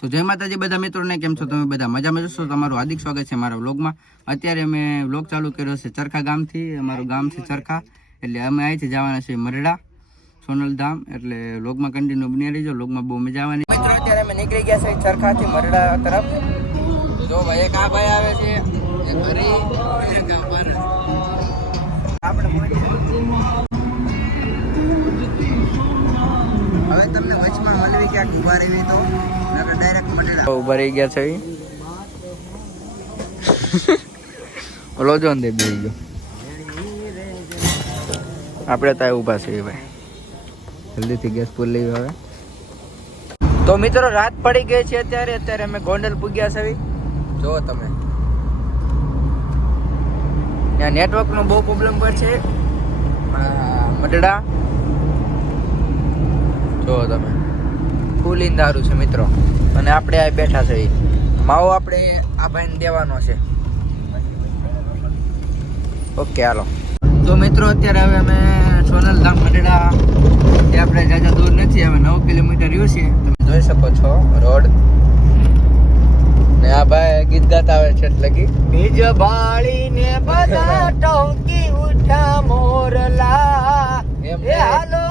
તો જય માતાજી બધા મિત્રોને, કેમ છો તમે બધા? મજામાં જશો તમારું હાર્દિક સ્વાગત છે મારા વ્લોગમાં. અત્યારે અમે વ્લોગ ચાલુ કર્યો છે ચરખા ગામથી. અમારું ગામ છે ચરખા. એટલે અમે અહીંથી જવાના છીએ મરડા, સોનલ ધામ. એટલે વ્લોગમાં કન્ટિન્યુ બની રહીજો. વ્લોગમાં બહુ મજા આવવાની. મિત્રો, અત્યારે અમે નીકળી ગયા છે ચરખાથી મરડા તરફ. જો ભાઈ, એક આ ભાઈ આવે છે. એક હરી, એક. આપણે હવે તમને વચમાં મળવી ક્યાંક ઊભા રહેવી ઊભા રહી ગયા છે. ઓલો જો ને બે ગયો આપણે તો ઊભા છીએ ભાઈ. જલ્દીથી ગેસ પૂર લઈ હવે. તો મિત્રો, રાત પડી ગઈ છે અત્યારે. અત્યારે અમે ગોંડલ પૂગ્યા છે જો તમે. ત્યાં નેટવર્કનો બહુ પ્રોબ્લેમ પર છે. મટડા જો તમે. ફૂલ ઇન દારૂ છે મિત્રો. અને આપણે આ બેઠા છે માવો આપણે આ ભાઈને દેવાનો છે. ઓકે, હાલો. તો મિત્રો, અત્યારે હવે અમે સોનલ ધામ મટેડા એ આપણે જાજા દૂર નથી, હવે નવ કિલોમીટર રહ્યું છે. તમે જોઈ શકો છો, રોડ. ને આ ભાઈ ગીત ગાતા આવે છે એટલે કે બીજ બાળીને બધા ટોકી ઉઠા મોરલા એ હાલો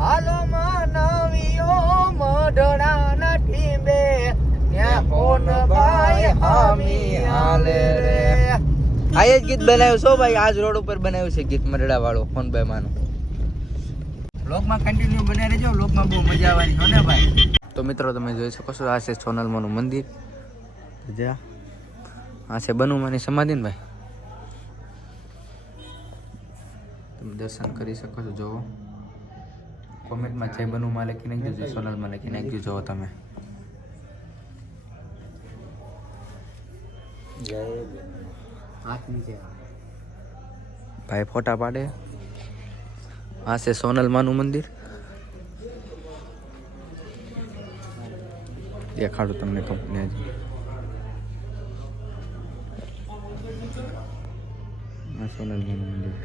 હાલો માનવીઓ મઢડા નથી બે ત્યાં કોણ ભાઈ હાલે રે. આ જ ગીત બનાવ્યું છો ભાઈ. આજ રોડ ઉપર બનાવ્યું છે ગીત મરડા વાળો ફોનભાઈ માનું વ્લોગમાં કન્ટિન્યુ બને રહેજો. વ્લોગમાં બહુ મજા આવવાની છે ને ભાઈ? તો મિત્રો તમે જોઈ શકો છો આ છે સોનલમાનું મંદિર. જા. આ છે બનુમાની સમાધિ ને ભાઈ. તમે દર્શન કરી શકો છો જોવો. કોમેન્ટમાં જય બનુમાં લખી નાખજો જય સોનલમાં લખી નાખજો જોવો તમે. ભાઈ ફોટા પાડે. આ છે સોનલમાનું મંદિર. દેખાડું તમને કંપની આ સોનલ માનું મંદિર.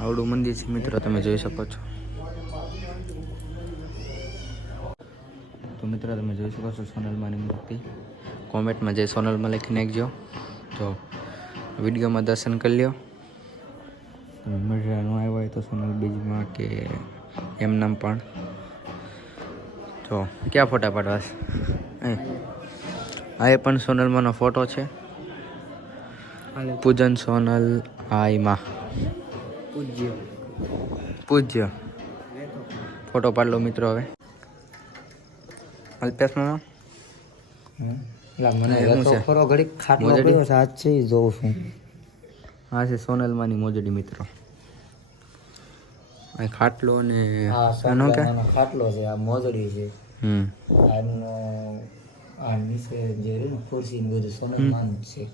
આવડું મંદિર છે મિત્રો, તમે જોઈ શકો છો. મિત્રો તમે જોઈ શકો છો સોનલમાંની મૂર્તિ. કોમેન્ટમાં જય સોનલમાં લખી નાખજો. તો વિડીયોમાં દર્શન કરી લ્યો. તમે મઢિયાનું આવ્યા હોય તો સોનલ બીજમાં કે એમનામ પણ. તો ક્યાં ફોટા પાડવા. આ એ પણ સોનલમાંનો ફોટો છે. પૂજન સોનલ આઈમાં પૂજ્ય. પૂજ્ય. ફોટો પાડલો મિત્રો હવે. જોઉં છું. હા છે સોનલમાની મોજડી મિત્રો. આ ખાટલો ને આનો કે ખાટલો છે આ મોજડી છે. હમ. આનો આ નીચે જે ખુરશી ને બધું સોનલ છે.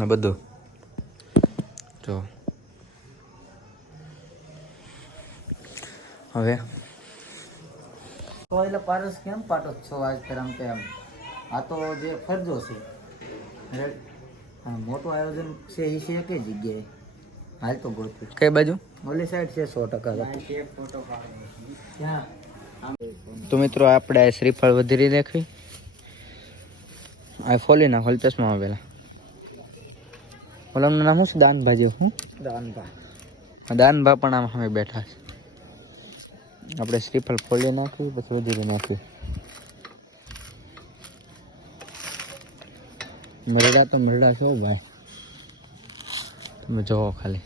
આ બધું. જો. હવે તો એટલે પારસ કેમ પાટો છો આજ તેમ આમ આ તો જે ફરજો છે. મોટું આયોજન છે એ છે કઈ જગ્યાએ. હાલ તો ગોઠવું કઈ બાજુ? ઓલી સાઈડ છે સો ટકા તો. મિત્રો આપણે શ્રીફળ વધેરી દેખાય આ ફોલી નાખ ચશ્મા આવેલા ઓલાનું નામ શું છે? દાન ભાજી હું? દાનભા. દાનભા પણ આમ અમે બેઠા છે. આપણે શ્રીફળ ફોલી નાખી, પછી વધેરી નાખી. મરડા તો મરડા છો ભાઈ. તમે જોવો ખાલી.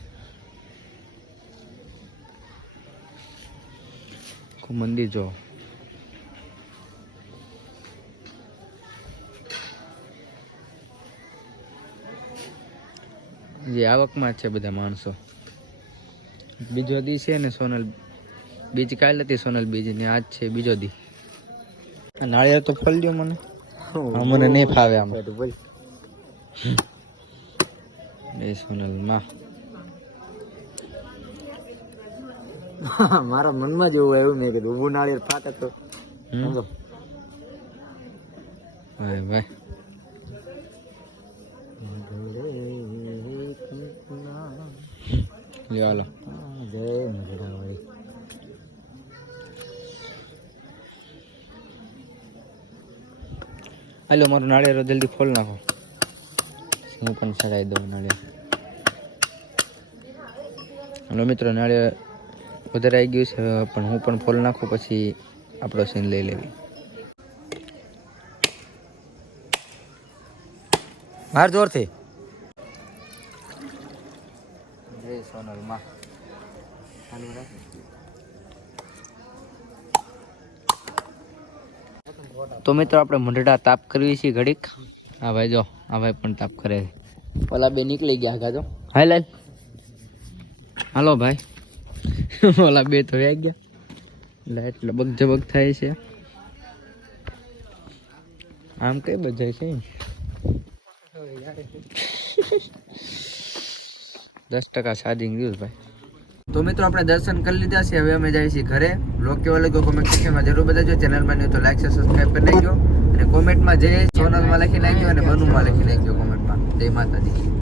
મંદિર જો જે આવકમાં છે બધા માણસો. બીજો દી છે ને સોનલ બીજ કાલ હતી સોનલ બીજ ને આજ છે બીજો દી. આ નાળિયેર તો ફળ દો મને. મને નહીં ફાવે આમ. એ સોનલમાં. મારા મનમાં જેવું આવ્યું મેં કીધું ઊભું નાળિયેર ફાટે તો. ભાઈ. ભાઈ લ્યો હાલો. જય મગડાવાળી હાલો, મારું નાળિયેરો જલ્દી ફોલ નાખો. હું પણ ચડાવી દઉં નાળિયેર. હાલો, મિત્રો, નાળિયેર વધારે આવી ગયું છે, પણ હું પણ ફોલ નાખું, પછી આપણો સીન લઈ લેવી. માર જોરથી. જય સોનલ, માં ચાલુ રાખ તો મિત્રો આપણે મંડળા તાપ કરવી છીએ ઘડીક. હા ભાઈ જો આ ભાઈ પણ તાપ કરે છે. ઓલા બે નીકળી ગયા આગા તો હાલ હાલ હાલો ભાઈ. ઓલા બે તો વ્યા ગયા. લાઈટ લબક જબક થાય છે. આમ કઈ બજાય છે દસ ટકા ચાર્જિંગ રહ્યું ભાઈ. તો મિત્રો આપણે દર્શન કરી લીધા છે. હવે અમે જઈએ છીએ ઘરે. બ્લોગ કેવા લાગ્યો કોમેન્ટ સેક્શનમાં જરૂર બતાવજો. ચેનલમાં નહીં તો લાઈક છે સબસ્ક્રાઈબ કરી નાખજો. અને કોમેન્ટમાં જે સોનલમાં લખી નાખ્યો અને બનુમાં લખી નાખ્યો કોમેન્ટમાં જય માતાજી.